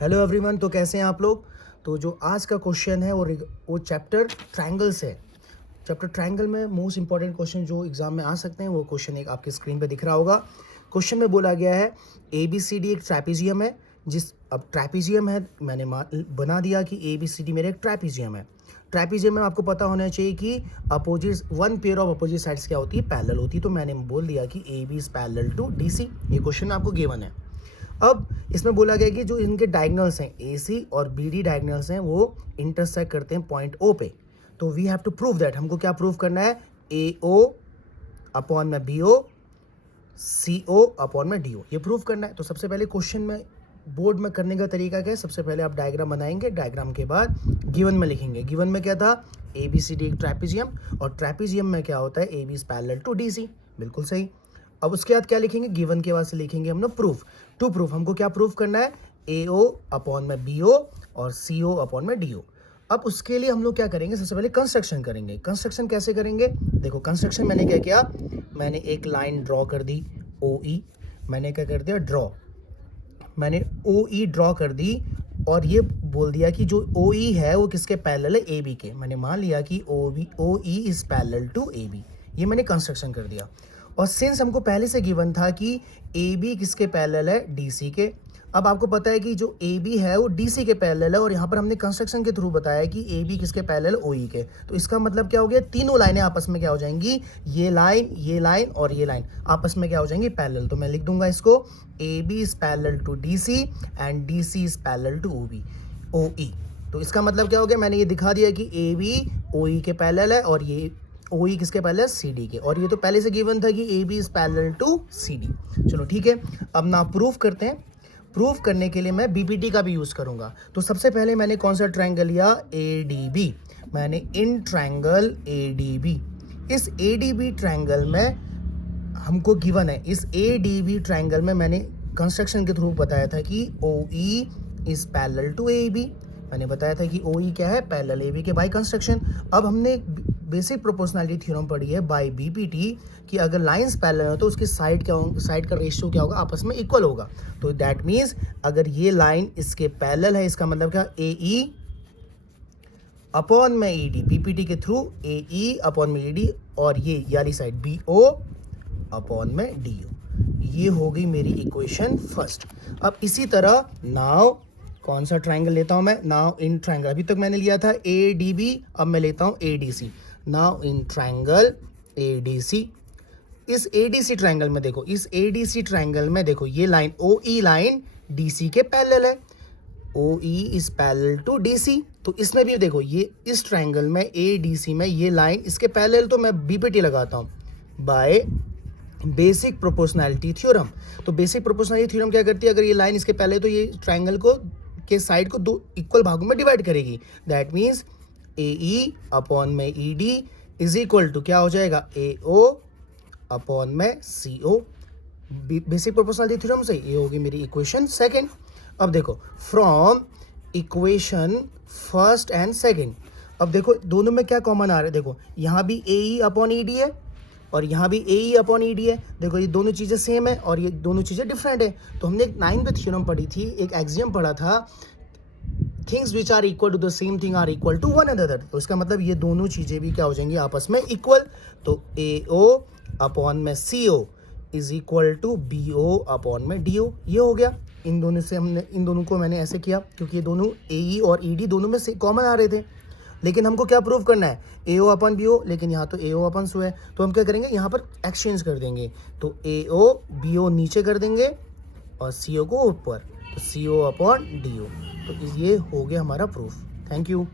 Hello everyone. तो कैसे हैं आप लोग। तो जो आज का क्वेश्चन है वो चैप्टर ट्रायंगल से है। चैप्टर ट्रायंगल में मोस्ट इंपॉर्टेंट क्वेश्चन जो एग्जाम में आ सकते हैं वो क्वेश्चन एक आपके स्क्रीन पे दिख रहा होगा। क्वेश्चन में बोला गया है ABCD एक ट्रैपीजियम है। अब ट्रैपीजियम है, मैंने बना दिया कि ABCD मेरे एक ट्रैपीजियम है। ट्रैपीजियम में आपको पता होना चाहिए कि opposite one pair of opposite sides क्या होती है, पैरेलल होती है। तो मैंने बोल दिया कि AB is parallel to DC। ये क्वेश्चन आपको गिवन है। अब इसमें बोला गया कि जो इनके डायगोनल्स हैं AC और BD डायगोनल्स हैं वो इंटरसेक्ट करते हैं पॉइंट O पे। तो we have to prove that. हमको क्या प्रूव करना है, AO अपॉन में BO, CO अपॉन में DO, ये प्रूव करना है। तो सबसे पहले क्वेश्चन में बोर्ड में करने का तरीका क्या है, सबसे पहले आप डायग्राम बनाएंगे, डायग्राम के बाद गिवन में लिखेंगे। गिवन में क्या था, ABCD एक ट्रैपीजियम, और ट्रैपीजियम में क्या होता है, AB is parallel to DC। बिल्कुल सही। अब उसके बाद क्या लिखेंगे, गिवन के बाद से लिखेंगे हम लोग प्रूफ। टू प्रूफ हमको क्या प्रूफ करना है, AO अपॉन में BO और CO अपॉन में DO। अब उसके लिए हम लोग क्या करेंगे, सबसे पहले कंस्ट्रक्शन करेंगे। कंस्ट्रक्शन कैसे करेंगे, देखो कंस्ट्रक्शन मैंने क्या किया, मैंने एक लाइन ड्रॉ कर दी OE। मैंने क्या कर दिया, मैंने OE ड्रॉ कर दी और ये बोल दिया कि जो OE है वो किसके पैरेलल है, AB के। मैंने मान लिया कि OE is parallel to AB। ये मैंने कंस्ट्रक्शन कर दिया। और सिंस हमको पहले से गिवन था कि AB किसके पैरेलल है, DC के। अब आपको पता है कि जो AB है वो DC के पैरेलल है, और यहाँ पर हमने कंस्ट्रक्शन के थ्रू बताया कि AB किसके पैरेलल, OE के। तो इसका मतलब क्या हो गया, तीनों लाइनें आपस में क्या हो जाएंगी, ये लाइन और ये लाइन आपस में क्या हो जाएंगी, पैरेलल। तो मैं लिख दूंगा इसको, AB is parallel to DC and DC is parallel to OE। तो इसका मतलब क्या हो गया, मैंने ये दिखा दिया कि AB OE के पैरेलल है और ये OE किसके पैरेलल, CD के। और ये तो पहले से गिवन था कि AB is parallel to CD। चलो ठीक है, अब ना प्रूफ करते हैं। प्रूफ करने के लिए मैं BPT का भी यूज़ करूंगा। तो सबसे पहले मैंने कौन सा ट्रायंगल लिया, ADB। मैंने इन ट्रायंगल ADB, इस ADB ट्रायंगल में हमको गिवन है, इस ADB ट्रायंगल में मैंने कंस्ट्रक्शन के थ्रू बताया था कि OE is parallel to AB। मैंने बताया था कि OE क्या है, पैरेलल AB के बाय कंस्ट्रक्शन। अब हमने बेसिक प्रोपोर्शनैलिटी थ्योरम पढ़ी है बाय BPT कि अगर लाइंस पैरेलल हो तो उसकी साइड का रेशियो क्या होगा, आपस में इक्वल होगा। तो दैट मीन्स अगर ये लाइन इसके पैरेलल है, इसका मतलब क्या, AE अपॉन में ED, BPT के थ्रू AE अपॉन में ED, और ये वाली साइड BO अपॉन में DO। ये हो गई मेरी इक्वेशन फर्स्ट। अब इसी तरह नाउ कौन सा ट्रायंगल लेता हूं मैं, नाउ इन ट्रायंगल, अभी तक मैंने लिया था ADB, अब मैं लेता हूं ADC। Now in triangle ADC, इस ADC ट्रायंगल में देखो, इस ADC ट्रायंगल में देखो, ये लाइन OE लाइन DC के पैरेलल है, OE is parallel to DC। तो इसमें भी देखो, ये इस ट्रायंगल में ADC में ये लाइन इसके पैरेलल, तो मैं BPT लगाता हूँ बाय बेसिक प्रोपोर्शनैलिटी थ्योरम। तो बेसिक प्रोपोर्शनैलिटी थ्योरम क्या करती है, अगर ये लाइन इसके पहले, तो ये ट्रायंगल को के साइड को दो इक्वल भागों में डिवाइड करेगी। दैट मीन्स AE अपॉन में ED इज इक्वल टू क्या हो जाएगा, AO अपॉन में CO। बेसिक प्रोपोर्शनैलिटी थ्योरम से ये होगी मेरी इक्वेशन सेकंड। अब देखो from equation first and second, अब देखो दोनों में क्या कॉमन आ रहा है, देखो यहाँ भी AE अपॉन ED है और यहाँ भी AE अपॉन ED है। देखो ये दोनों चीज़ें सेम है और ये दोनों चीज़ें डिफरेंट है। तो हमने एक 9th थ्योरम पढ़ी थी, एक एक्सियम पढ़ा था, things which are equal to the same thing are equal to one another. तो इसका मतलब ये दोनों चीज़ें भी क्या हो जाएंगी, आपस में इक्वल। तो AO अपॉन में CO is equal to BO upon में DO। ये हो गया। इन दोनों को मैंने ऐसे किया क्योंकि ये दोनों AE और ED दोनों में से कॉमन आ रहे थे। लेकिन हमको क्या प्रूव करना है, AO अपन BO, लेकिन यहाँ तो AO अपन SO है। तो हम क्या करेंगे, यहाँ पर एक्सचेंज कर देंगे। तो AO BO नीचे कर देंगे और CO को ऊपर, तो CO अपॉन DO। तो ये हो गया हमारा प्रूफ। Thank you.